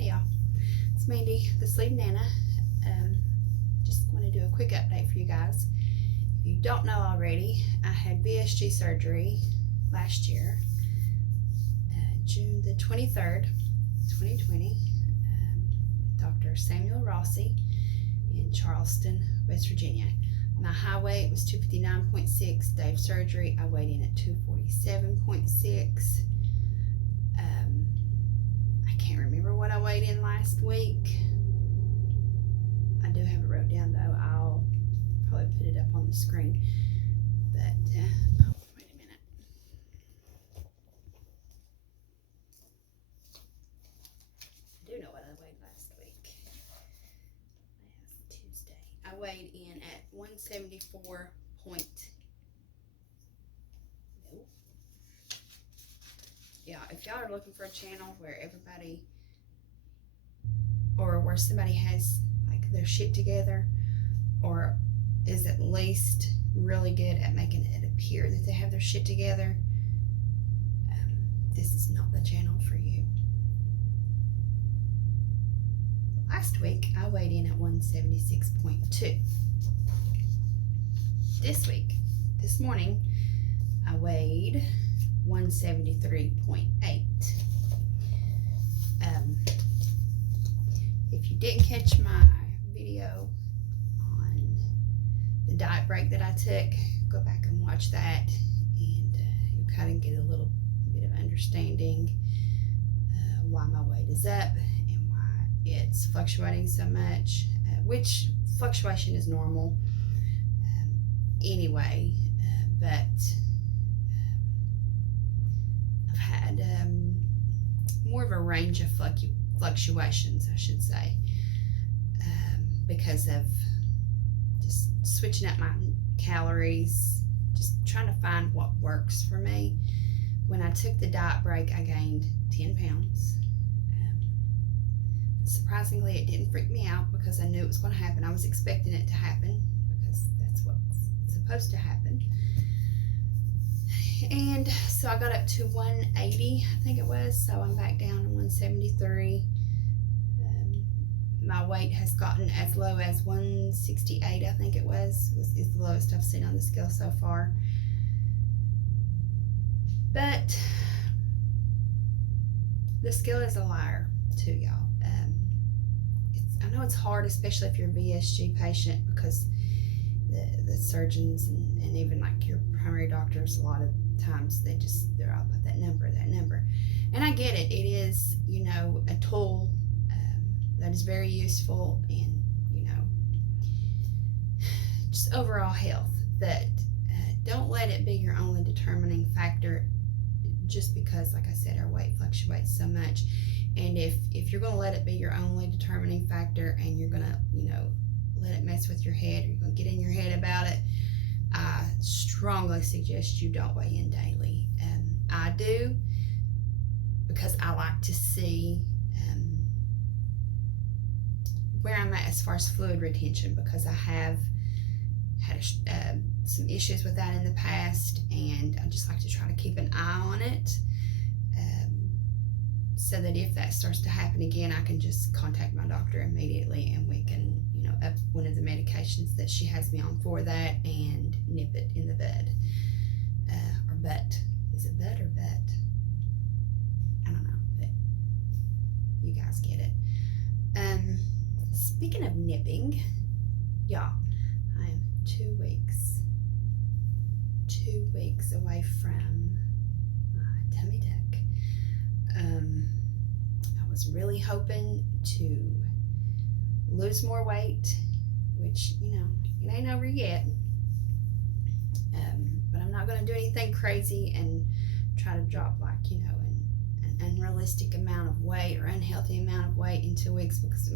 Hey y'all, it's Mandy, the Sleep Nana. Just want to do a quick update for you guys. If you don't know already, I had VSG surgery last year, June the 23rd, 2020, with Dr. Samuel Rossi in Charleston, West Virginia. My high weight was 259.6. Day of surgery, I weighed in at 247.6. I can't remember what I weighed in last week. I do have it wrote down though. I'll probably put it up on the screen. But, oh, wait a minute. I do know what I weighed last week. Last Tuesday. I weighed in at 174. Yeah, if y'all are looking for a channel where everybody, or where somebody has like their shit together, or is at least really good at making it appear that they have their shit together, this is not the channel for you. Last week I weighed in at 176.2. This morning I weighed 173.8. If you didn't catch my video on the diet break that I took, go back and watch that, and you'll kind of get a little bit of understanding why my weight is up and why it's fluctuating so much, which fluctuation is normal anyway, but I've had more of a range of fluctuations, I should say, because of just switching up my calories, just trying to find what works for me. When I took the diet break, I gained 10 pounds. Surprisingly, it didn't freak me out because I knew it was going to happen. I was expecting it to happen because that's what's supposed to happen. And so I got up to 180, I think it was, so I'm back down to 173. My weight has gotten as low as 168, I think it was. It's the lowest I've seen on the scale so far. But the scale is a liar too, y'all. I know it's hard, especially if you're a VSG patient, because the surgeons and even like your primary doctors, a lot of times they're all about that number. And I get it. It is, a tool that is very useful in, just overall health. But don't let it be your only determining factor, just because, like I said, our weight fluctuates so much. And if you're going to let it be your only determining factor, and you're going to, let it mess with your head, or you're going to get in your head about it, I strongly suggest you don't weigh in daily. I do, because I like to see where I'm at as far as fluid retention, because I have had some issues with that in the past, and I just like to try to keep an eye on it, so that if that starts to happen again, I can just contact my doctor immediately, and we can, up one of the medications that she has me on for that, and nip it in the bud. Or butt. Is it bud or butt? I don't know, but you guys get it. Speaking of nipping, y'all, I'm 2 weeks away from my tummy tuck. I was really hoping to lose more weight, which, it ain't over yet. But I'm not going to do anything crazy and try to drop like, an unrealistic amount of weight or unhealthy amount of weight in 2 weeks, because,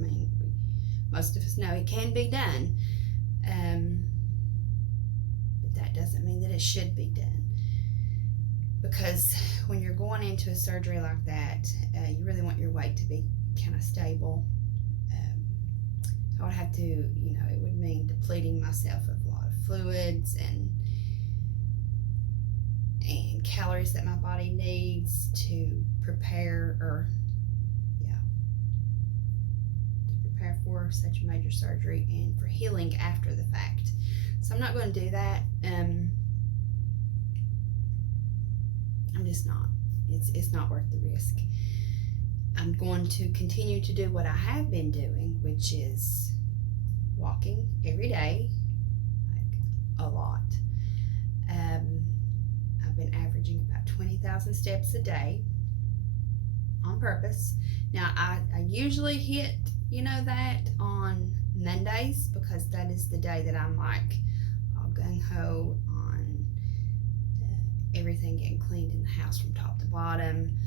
most of us know it can be done. But that doesn't mean that it should be done. Because when you're going into a surgery like that, you really want your weight to be kind of stable. I would have to, it would mean depleting myself of a lot of fluids and calories that my body needs to prepare, or for such a major surgery and for healing after the fact. So I'm not going to do that. I'm just not. It's not worth the risk. I'm going to continue to do what I have been doing, which is walking every day, like a lot. I've been averaging about 20,000 steps a day on purpose. Now, I usually hit, that on Mondays, because that is the day that I'm like all gung-ho on everything getting cleaned in the house from top to bottom.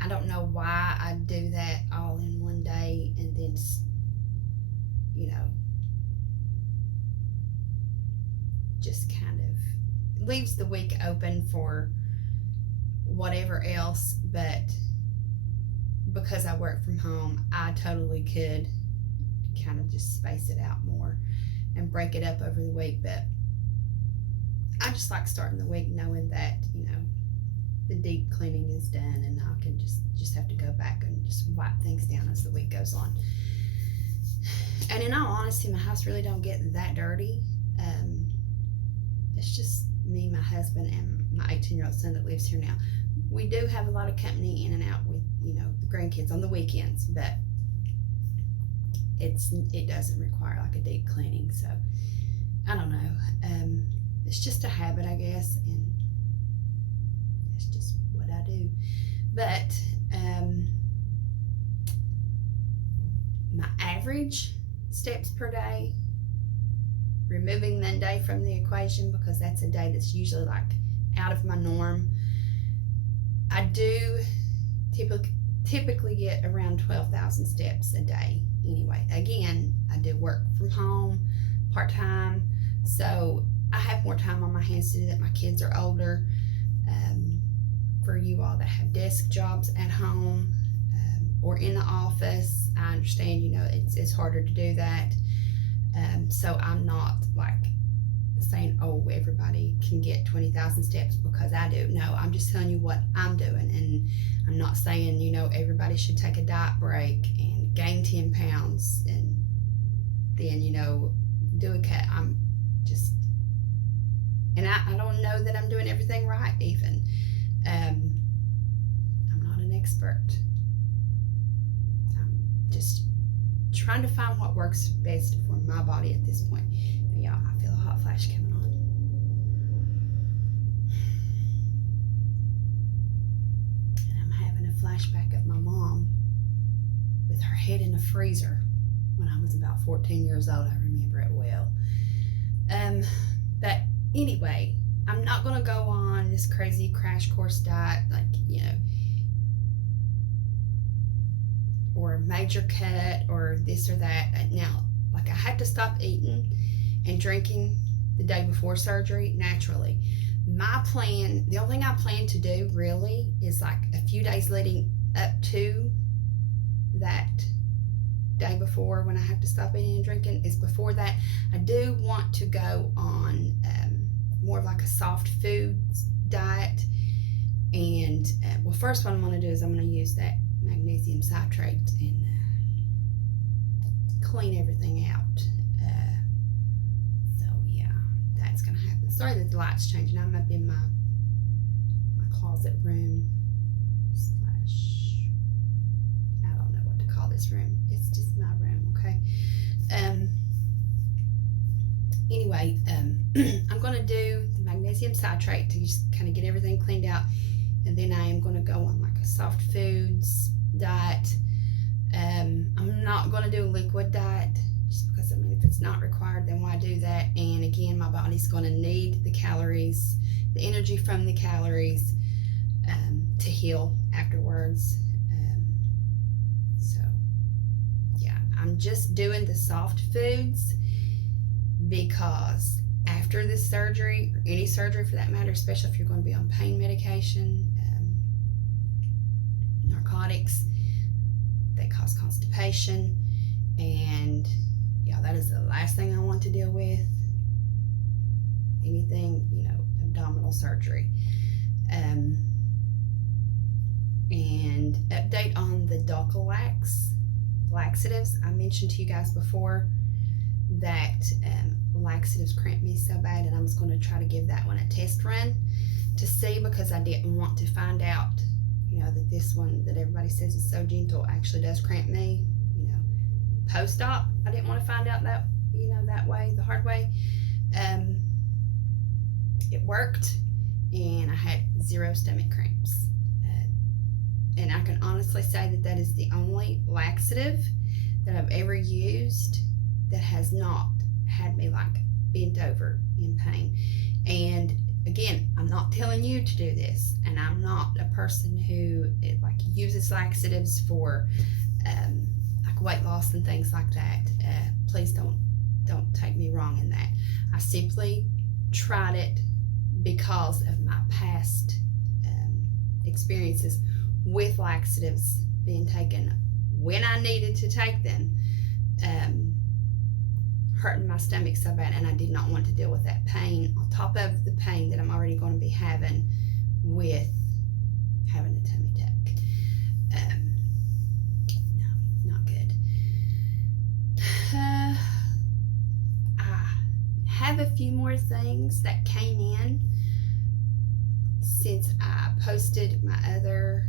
I don't know why I do that all in one day and then, just kind of leaves the week open for whatever else. But because I work from home, I totally could kind of just space it out more and break it up over the week. But I just like starting the week knowing that, the deep cleaning is done, and I can just have to go back and just wipe things down as the week goes on. And in all honesty, my house really don't get that dirty. It's just me, my husband, and my 18-year-old son that lives here now. We do have a lot of company in and out with, the grandkids on the weekends, but it doesn't require like a deep cleaning. So I don't know. It's just a habit, I guess, and it's just what I do. But my average steps per day, removing Monday from the equation because that's a day that's usually like out of my norm, I do typically get around 12,000 steps a day anyway. Again, I do work from home part-time, so I have more time on my hands to do that. My kids are older. For you all that have desk jobs at home or in the office, I understand, it's harder to do that. So I'm not like saying, oh, everybody can get 20,000 steps because I do. No, I'm just telling you what I'm doing. And I'm not saying, everybody should take a diet break and gain 10 pounds and then, do a cut. I'm just, and I don't know that I'm doing everything right even. I'm not an expert. I'm just trying to find what works best for my body at this point. Yeah, I feel a hot flash coming on. And I'm having a flashback of my mom with her head in a freezer when I was about 14 years old. I remember it well. But anyway, I'm not going to go on this crazy crash course diet, or a major cut or this or that. Now, I had to stop eating and drinking the day before surgery naturally. My plan, the only thing I plan to do really is like a few days leading up to that day before when I have to stop eating and drinking, is before that I do want to go on more of like a soft food diet. And first what I'm going to do is I'm going to use that magnesium citrate and clean everything out. So yeah, that's going to happen. Sorry that the light's changing. I'm up in my closet room / I don't know what to call this room. It's just my room, okay? Anyway, I'm going to do the magnesium citrate to just kind of get everything cleaned out, and then I am going to go on like a soft foods diet. I'm not going to do a liquid diet just because, if it's not required, then why do that? And again, my body's going to need the calories, the energy from the calories to heal afterwards. So yeah, I'm just doing the soft foods because after this surgery, or any surgery for that matter, especially if you're going to be on pain medication, narcotics, they cause constipation, and yeah, that is the last thing I want to deal with. Anything, abdominal surgery. And update on the Dulcolax. laxatives. I mentioned to you guys before that laxatives cramped me so bad, and I was going to try to give that one a test run to see, because I didn't want to find out, you know, that this one that everybody says is so gentle actually does cramp me, you know, post-op. I didn't want to find out that, you know, that way, the hard way. It worked, and I had 0 stomach cramps. And I can honestly say that that is the only laxative that I've ever used that has not had me like bent over in pain. And again, I'm not telling you to do this, and I'm not a person who like uses laxatives for like weight loss and things like that. Please don't take me wrong in that. I simply tried it because of my past experiences with laxatives being taken when I needed to take them, hurting my stomach so bad, and I did not want to deal with that pain on top of the pain that I'm already going to be having with having a tummy tuck. No, not good. I have a few more things that came in since I posted my other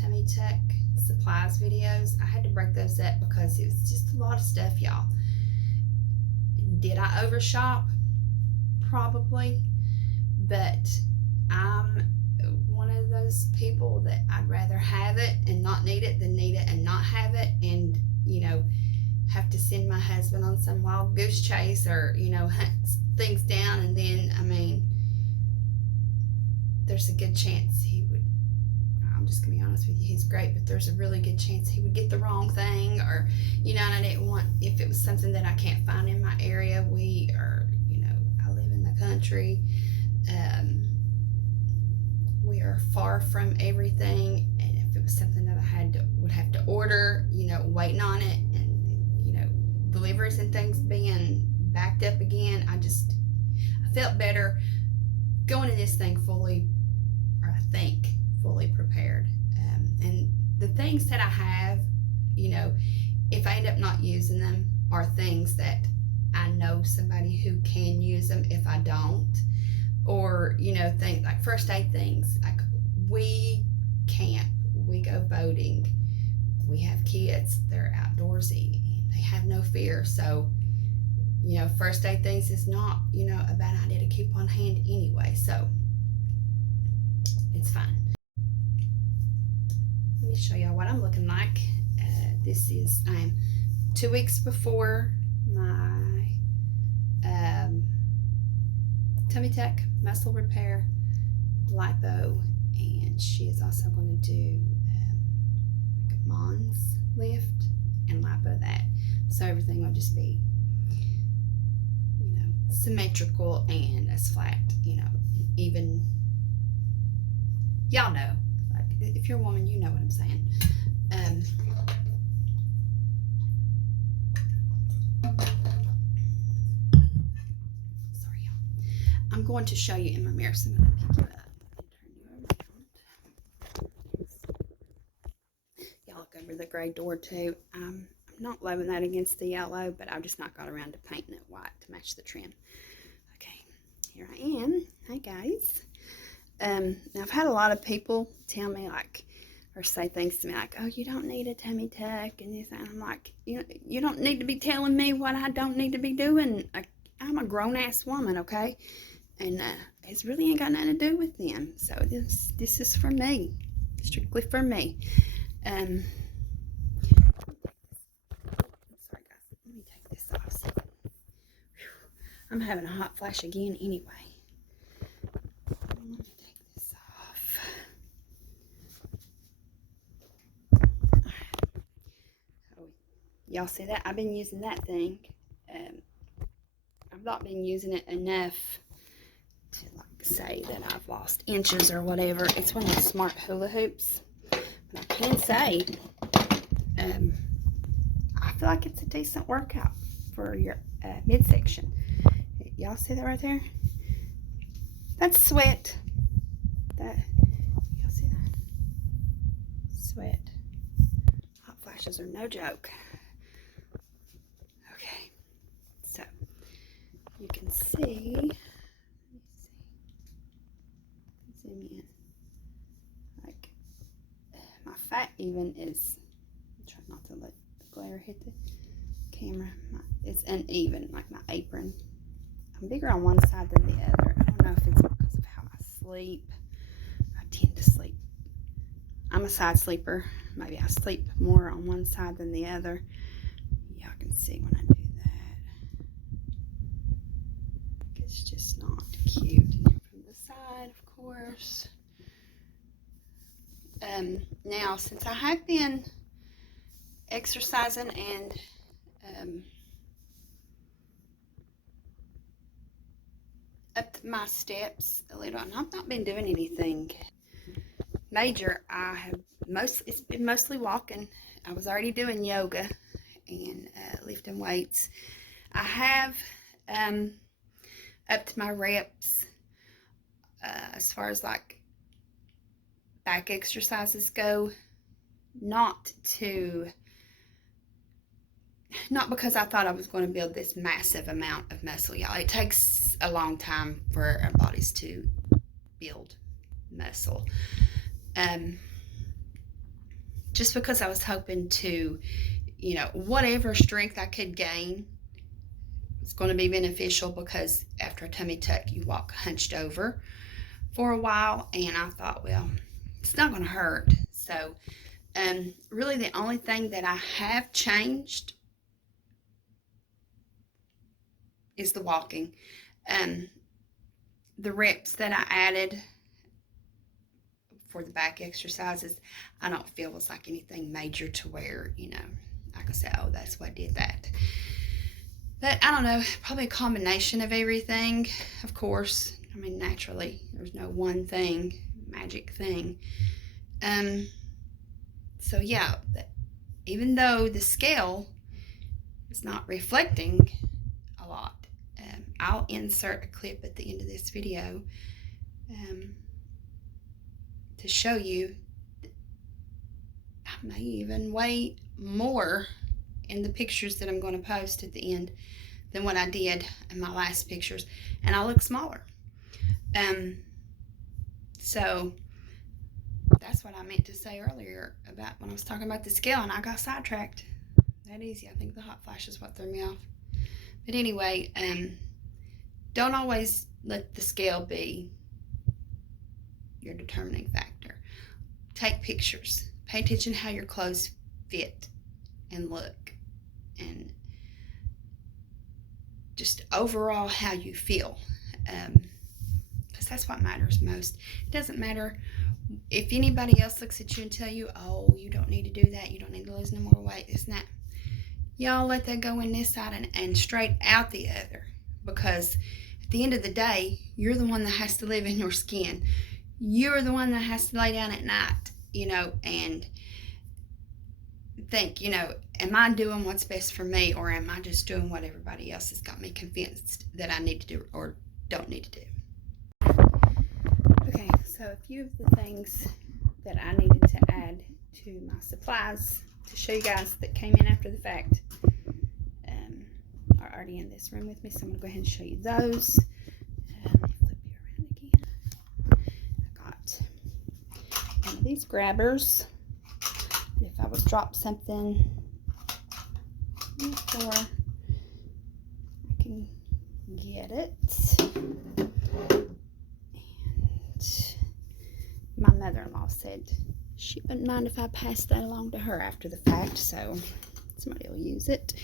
tummy tuck supplies videos. I had to break those up because it was just a lot of stuff, y'all. Did I overshop? Probably, but I'm one of those people that I'd rather have it and not need it than need it and not have it, and, you know, have to send my husband on some wild goose chase, or, you know, hunt things down, and then, I mean, there's a good chance he would, I'm just gonna be honest with you, he's great, but there's a really good chance he would get the wrong thing, or, you know, and I didn't want, if it was something that I can't find in my area, we are, you know, I live in the country, we are far from everything, and if it was something that I would have to order, you know, waiting on it, and, you know, deliveries and things being backed up again, I felt better going to this thing fully, or I think fully prepared. And the things that I have, you know, if I end up not using them, are things that I know somebody who can use them if I don't, or, you know, things like first aid things. Like, we camp, we go boating, we have kids, they're outdoorsy, they have no fear, so, you know, first aid things is not, you know, a bad idea to keep on hand anyway, so it's fine. Let me show y'all what I'm looking like. I'm 2 weeks before my tummy tuck, muscle repair, lipo, and she is also going to do like a Mons lift and lipo that. So everything will just be, you know, symmetrical and as flat, you know, even, y'all know, like, if you're a woman, you know what I'm saying. Sorry, y'all. I'm going to show you in my mirror, so I'm going to pick you up and turn you around. Y'all look over the gray door too. I'm not loving that against the yellow, but I've just not got around to painting it white to match the trim. Okay, here I am. Hi guys. Now I've had a lot of people tell me, like, or say things to me like, oh, you don't need a tummy tuck and this, and I'm like, you don't need to be telling me what I don't need to be doing. I'm a grown-ass woman, okay? And it really ain't got nothing to do with them. So this is for me, strictly for me. I'm sorry guys, let me take this off. I'm having a hot flash again anyway. Let me take this off. So, y'all see that? I've been using that thing. I've not been using it enough to, like, say that I've lost inches or whatever. It's one of the Smart Hula Hoops. But I can say, I feel like it's a decent workout for your midsection. Y'all see that right there? That's sweat. Y'all see that? Sweat. flashes are no joke. Okay, so you can see, let me see, zoom in, like my fat even is, try not to let the glare hit the camera, it's uneven, like my apron. I'm bigger on one side than the other. I don't know if it's because of how I sleep. I tend to sleep. I'm a side sleeper. Maybe I sleep more on one side than the other. Y'all can see when I do that. It's just not cute. And then from the side, of course. Now, since I have been exercising and up my steps a little, and I've not been doing anything major. It's been mostly walking. I was already doing yoga and lifting weights. I have upped my reps as far as like back exercises go, not because I thought I was going to build this massive amount of muscle, y'all. It takes a long time for our bodies to build muscle. Just because I was hoping to, whatever strength I could gain was going to be beneficial, because after a tummy tuck, you walk hunched over for a while, and I thought, well, it's not going to hurt. So, really the only thing that I have changed is the walking. The reps that I added for the back exercises, I don't feel was like anything major to where, I can say, oh, that's what did that. But I don't know, probably a combination of everything, of course. I mean, naturally, there's no one thing, magic thing. So yeah, even though the scale is not reflecting a lot, I'll insert a clip at the end of this video to show you I may even weigh more in the pictures that I'm going to post at the end than what I did in my last pictures, and I look smaller. So that's what I meant to say earlier about when I was talking about the scale, and I got sidetracked. That easy. I think the hot flash is what threw me off. But anyway, don't always let the scale be your determining factor. Take pictures. Pay attention how your clothes fit and look, and just overall how you feel, because that's what matters most. It doesn't matter if anybody else looks at you and tell you, oh, you don't need to do that, you don't need to lose no more weight. It's not. Y'all let that go in this side and straight out the other, because at the end of the day, you're the one that has to live in your skin. You're the one that has to lay down at night, and think, am I doing what's best for me, or am I just doing what everybody else has got me convinced that I need to do or don't need to do? Okay, so a few of the things that I needed to add to my supplies to show you guys that came in after the fact are already in this room with me, so I'm going to go ahead and show you those. Let me flip you around again. I got one of these grabbers. If I would drop something before I can get it. And my mother-in-law said she wouldn't mind if I passed that along to her after the fact, so somebody will use it.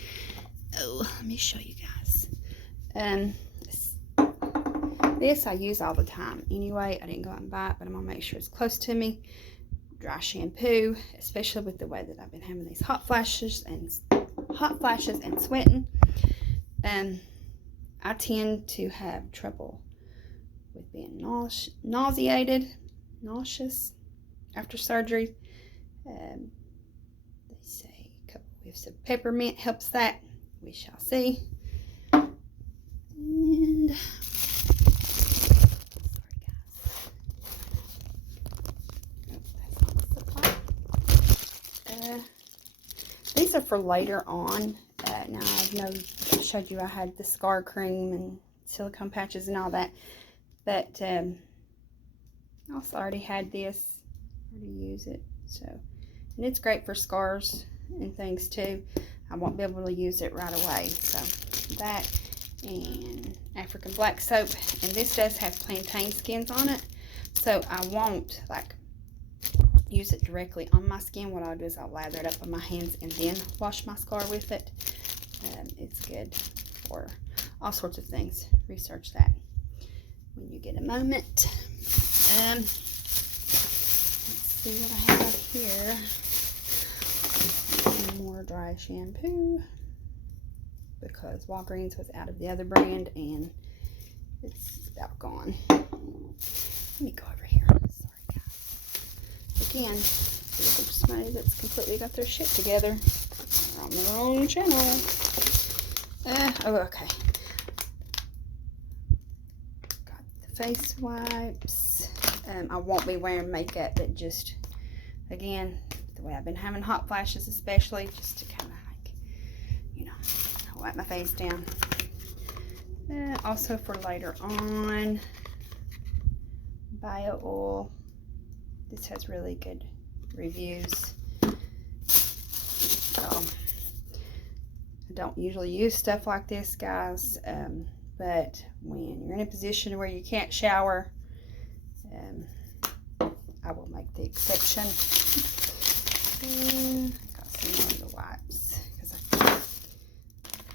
Oh, let me show you guys. This I use all the time anyway. I didn't go out and buy it, but I'm gonna make sure it's close to me. Dry shampoo, especially with the way that I've been having these hot flashes and sweating. I tend to have trouble with being nauseous after surgery. They say a couple whiffs of peppermint helps that. We shall see. And these are for later on. Now I showed you I had the scar cream and silicone patches and all that, but I also already had this. I already use it, so, and it's great for scars and things too. I won't be able to use it right away, so that and African black soap, and this does have plantain skins on it, so I won't like use it directly on my skin. What I'll do is I'll lather it up on my hands and then wash my scar with it. It's good for all sorts of things. Research that when you get a moment. Let's see what I have here. Some more dry shampoo, because Walgreens was out of the other brand and it's about gone. Let me go over here. Sorry, guys. Again, looking for somebody that's completely got their shit together. They're on their own channel. Oh, okay. Got the face wipes. I won't be wearing makeup, but just, again, the way I've been having hot flashes, especially, just to kind of like, you know, wipe my face down. Also for later on, bio oil. This has really good reviews. So I don't usually use stuff like this, guys, but when you're in a position where you can't shower, I will make the exception. Got some more of the wipes, because I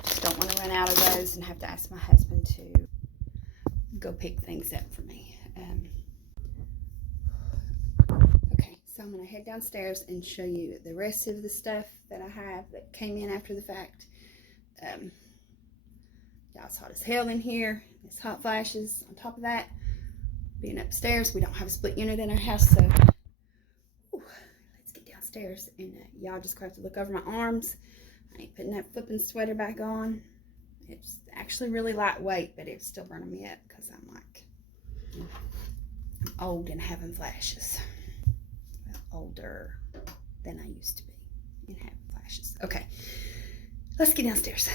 just don't want to run out of those and have to ask my husband to go pick things up for me. Okay, so I'm going to head downstairs and show you the rest of the stuff that I have that came in after the fact. Yeah, it's hot as hell in here. It's hot flashes. On top of that, being upstairs, we don't have a split unit in our house, so let's get downstairs. And y'all just have to look over my arms. I ain't putting that flipping sweater back on. It's actually really lightweight, but it's still burning me up because I'm old and having flashes. Well, older than I used to be and having flashes. Okay, let's get downstairs.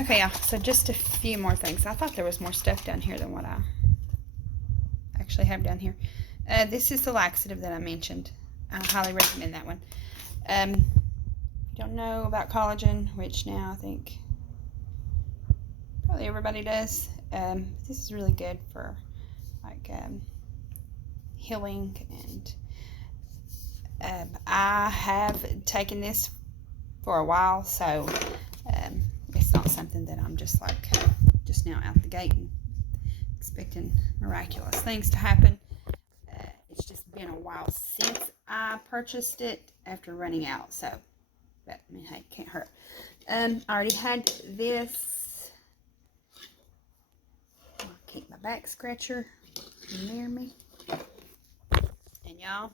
Okay, y'all, so just a few more things. I thought there was more stuff down here than what I actually have down here. This is the laxative that I mentioned. I highly recommend that one. If you don't know about collagen, which now I think probably everybody does, this is really good for like healing, and I have taken this for a while, so it's not something that I'm just like just now out the gate and expecting miraculous things to happen. It's just been a while since I purchased it after running out, so but I mean, hey, can't hurt. I already had this. I'll keep my back scratcher near me. And y'all,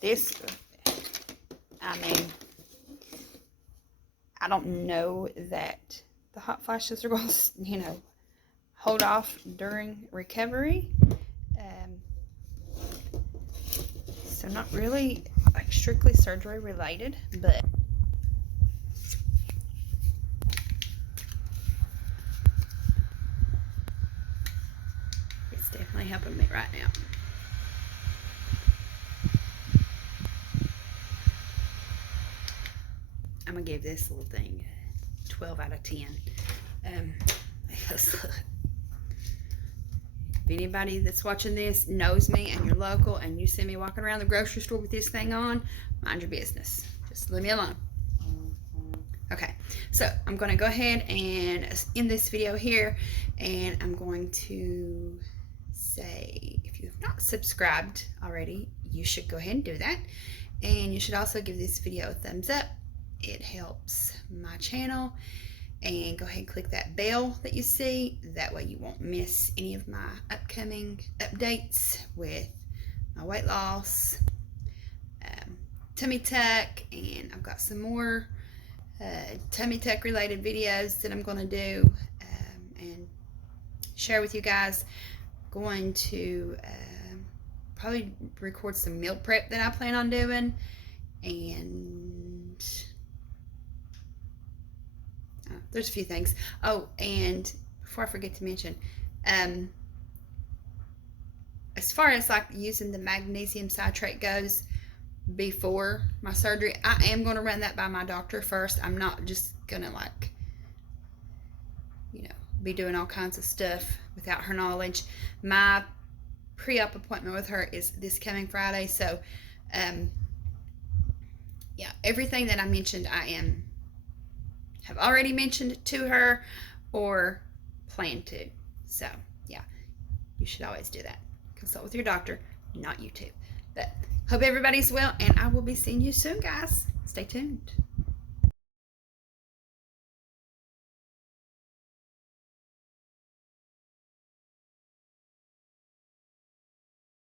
this, I mean, I don't know that the hot flashes are going to, you know, hold off during recovery. So not really like strictly surgery related, but it's definitely helping me right now. I'm gonna give this little thing 12 out of 10. Because look, if anybody that's watching this knows me and you're local and you see me walking around the grocery store with this thing on, mind your business. Just leave me alone. Okay, so I'm going to go ahead and end this video here, and I'm going to say, if you have not subscribed already, you should go ahead and do that. And you should also give this video a thumbs up. It helps my channel. And go ahead and click that bell that you see. That way you won't miss any of my upcoming updates with my weight loss, tummy tuck, and I've got some more tummy tuck related videos that I'm going to do, and share with you guys. Going to probably record some meal prep that I plan on doing, and there's a few things. Oh, and before I forget to mention, as far as like using the magnesium citrate goes, before my surgery, I am going to run that by my doctor first. I'm not just going to like, be doing all kinds of stuff without her knowledge. My pre-op appointment with her is this coming Friday, so yeah, everything that I mentioned have already mentioned to her or plan to. So yeah, you should always do that. Consult with your doctor, not YouTube. But hope everybody's well, and I will be seeing you soon, guys. Stay tuned.